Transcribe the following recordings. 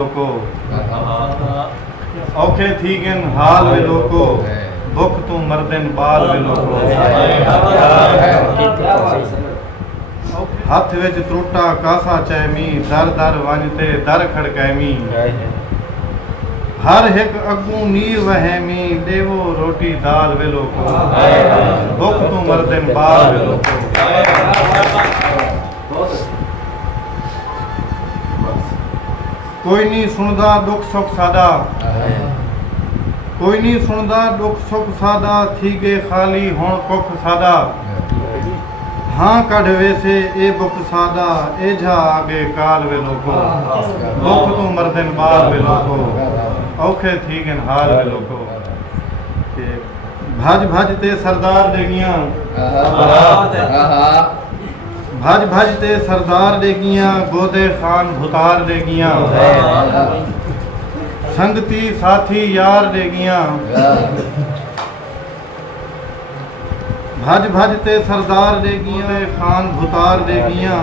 लोको औखे थी गन हाल वे लोको भुख तू मरदन बाल वे लोको हथ विच त्रुटा कासा चैमी दर दर वंजते दर खड़कैमी हर हिक अगू नीर वहमी देवो रोटी दाल वे लोको भुख तू मरदन बाल वे लोको। कोई नहीं सुनदा दुख सुख सादा कोई नहीं सुनदा दुख सुख सादा थी गए खाली हुण कुख सादा हाँ कढ़ वैसे ए बुख सादा एझा आगे काल वे लोको भुख तू मरदन बाल वे लोको औखे थी गन हाल वे लोको। भज भज ते सरदार देगियां भज भज ते सरदार देगियां गोदे खान भुतार देगियां संगती साथी यार देगियां भज भज ते सरदार देगियां खान भुतार देगियां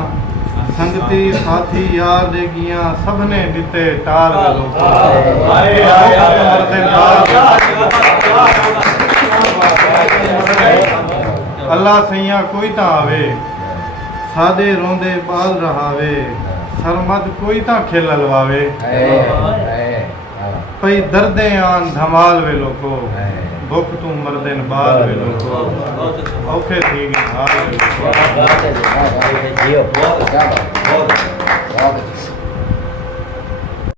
संगती साथी यार देगियां सबने दिते टार अल्लाह सैया कोई ता आवे सादे रोंदे बाल रहावे सरमद कोई ता खेल लवावे पई दर्दे आन धमाल वे लोको भुख तू मरदन बाल वे लोको औखे थी गन हाल वे लोको।